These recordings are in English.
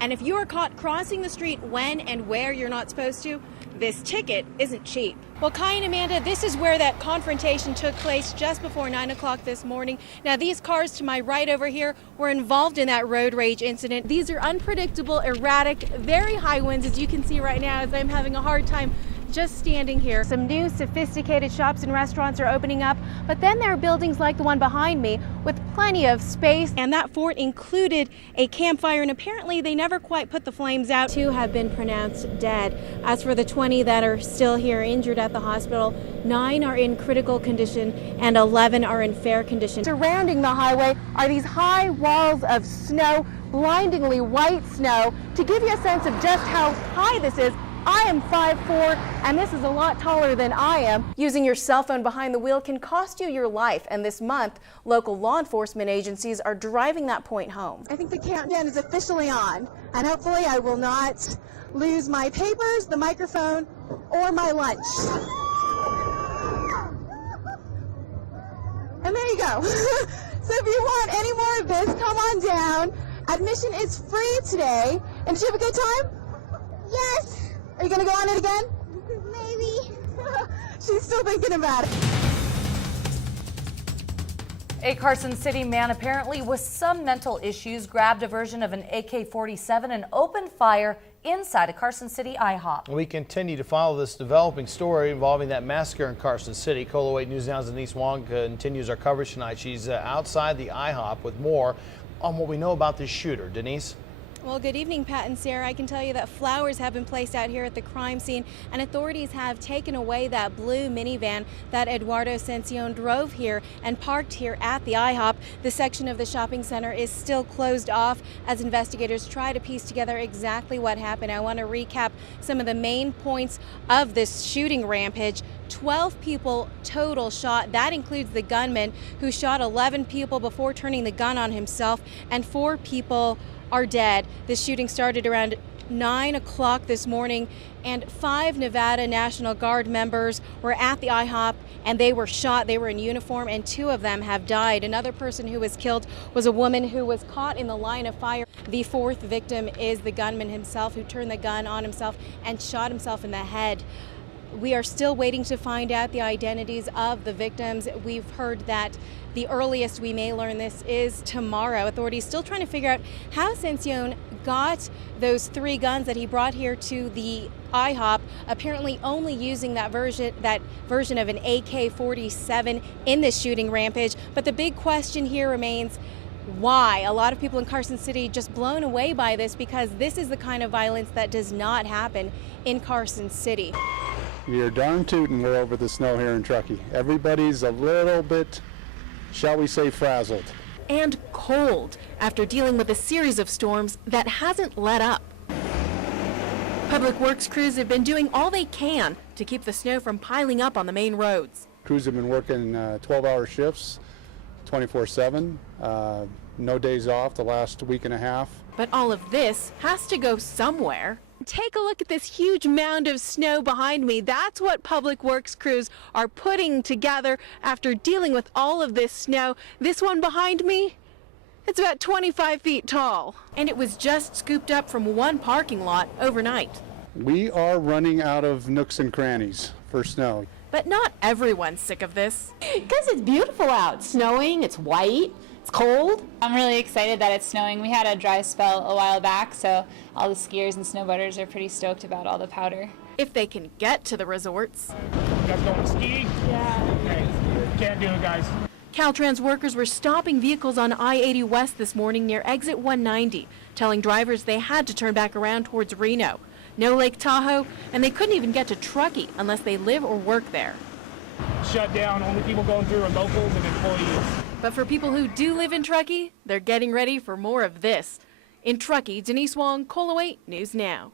And if you are caught crossing the street when and where you're not supposed to, this ticket isn't cheap. Well, Kai and Amanda, this is where that confrontation took place just before 9 o'clock this morning. Now, these cars to my right over here were involved in that road rage incident. These are unpredictable, erratic, very high winds, as you can see right now, as I'm having a hard time just standing here. Some new sophisticated shops and restaurants are opening up, but then there are buildings like the one behind me with plenty of space, and that fort included a campfire, and apparently they never quite put the flames out. 2 have been pronounced dead. As for the 20 that are still here injured at the hospital, 9 are in critical condition and 11 are in fair condition. Surrounding the highway are these high walls of snow, blindingly white snow. To give you a sense of just how high this is, I am 5'4", and this is a lot taller than I am. Using your cell phone behind the wheel can cost you your life, and this month, local law enforcement agencies are driving that point home. I think the countdown is officially on, and hopefully I will not lose my papers, the microphone, or my lunch. And there you go. So if you want any more of this, come on down. Admission is free today. And did you have a good time? Yes. Are you going to go on it again? Maybe. She's still thinking about it. A Carson City man apparently with some mental issues grabbed a version of an AK-47 and opened fire inside a Carson City IHOP. We continue to follow this developing story involving that massacre in Carson City. KOLO 8 News Now's Denise Wong continues our coverage tonight. She's outside the IHOP with more on what we know about this shooter. Denise? Well, good evening, Pat and Sarah. I can tell you that flowers have been placed out here at the crime scene, and authorities have taken away that blue minivan that Eduardo Ascension drove here and parked here at the IHOP. The section of the shopping center is still closed off as investigators try to piece together exactly what happened. I want to recap some of the main points of this shooting rampage. 12 people total shot. That includes the gunman who shot 11 people before turning the gun on himself, and 4 people are dead. This shooting started around 9 o'clock this morning, and 5 Nevada National Guard members were at the IHOP and they were shot. They were in uniform, and 2 of them have died. Another person who was killed was a woman who was caught in the line of fire. The 4th victim is the gunman himself, who turned the gun on himself and shot himself in the head. We are still waiting to find out the identities of the victims. We've heard that the earliest we may learn this is tomorrow. Authorities still trying to figure out how Ascension got those 3 guns that he brought here to the IHOP, apparently only using that version of an AK-47 in this shooting rampage. But the big question here remains, why? A lot of people in Carson City just blown away by this, because this is the kind of violence that does not happen in Carson City. You're darn tootin' we're over the snow here in Truckee. Everybody's a little bit, shall we say, frazzled. And cold after dealing with a series of storms that hasn't let up. Public Works crews have been doing all they can to keep the snow from piling up on the main roads. Crews have been working 12-hour shifts, 24/7, no days off the last week and a half. But all of this has to go somewhere. Take a look at this huge mound of snow behind me. That's what Public Works crews are putting together after dealing with all of this snow. This one behind me, it's about 25 feet tall. And it was just scooped up from one parking lot overnight. We are running out of nooks and crannies for snow. But not everyone's sick of this. Because it's beautiful out. It's snowing, it's white, it's cold. I'm really excited that it's snowing. We had a dry spell a while back, so all the skiers and snowboarders are pretty stoked about all the powder. If they can get to the resorts. You guys going to ski? Yeah. Okay. Can't do it, guys. Caltrans workers were stopping vehicles on I-80 West this morning near exit 190, telling drivers they had to turn back around towards Reno. No Lake Tahoe, and they couldn't even get to Truckee unless they live or work there. Shut down. Only people going through are locals and employees. But for people who do live in Truckee, they're getting ready for more of this. In Truckee, Denise Wong, KOLO 8 News Now.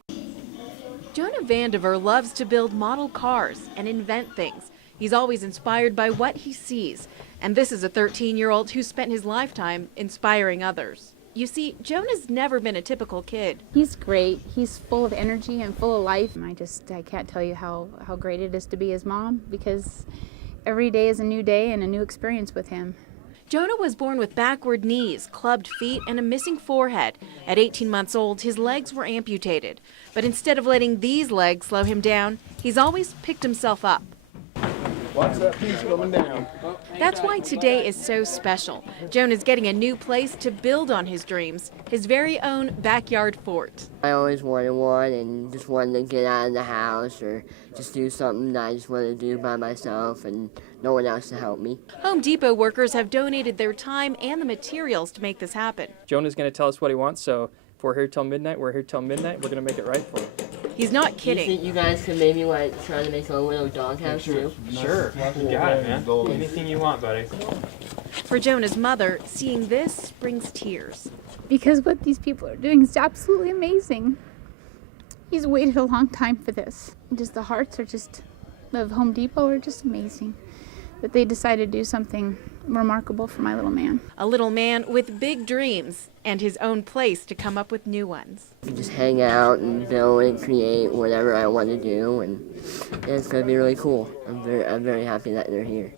Jonah Vandiver loves to build model cars and invent things. He's always inspired by what he sees. And this is a 13-year-old who spent his lifetime inspiring others. You see, Jonah's never been a typical kid. He's great. He's full of energy and full of life. I can't tell you how great it is to be his mom, because every day is a new day and a new experience with him. Jonah was born with backward knees, clubbed feet, and a missing forehead. At 18 months old, his legs were amputated. But instead of letting these legs slow him down, he's always picked himself up. Watch that piece coming down. That's why today is so special. Jonah's getting a new place to build on his dreams, his very own backyard fort. I always wanted one and just wanted to get out of the house or just do something that I just wanted to do by myself and no one else to help me. Home Depot workers have donated their time and the materials to make this happen. Jonah's going to tell us what he wants, so if we're here till midnight, we're here till midnight. We're going to make it right for him. He's not kidding. Do you think you guys could maybe try to make a little doghouse too? Sure, you got it, man. Anything you want, buddy. For Jonah's mother, seeing this brings tears. Because what these people are doing is absolutely amazing. He's waited a long time for this. Just the hearts of Home Depot are just amazing. That they decided to do something remarkable for my little man. A little man with big dreams and his own place to come up with new ones. Just hang out and build and create whatever I want to do, and it's going to be really cool. I'm very happy that they're here.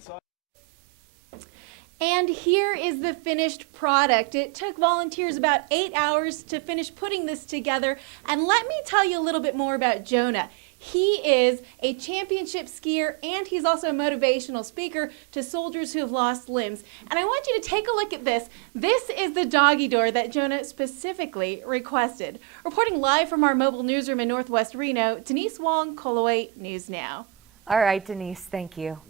And here is the finished product. It took volunteers about 8 hours to finish putting this together. And let me tell you a little bit more about Jonah. He is a championship skier and he's also a motivational speaker to soldiers who have lost limbs. And I want you to take a look at this. This is the doggy door that Jonah specifically requested. Reporting live from our mobile newsroom in Northwest Reno, Denise Wong, KOLO 8 News Now. All right, Denise, thank you.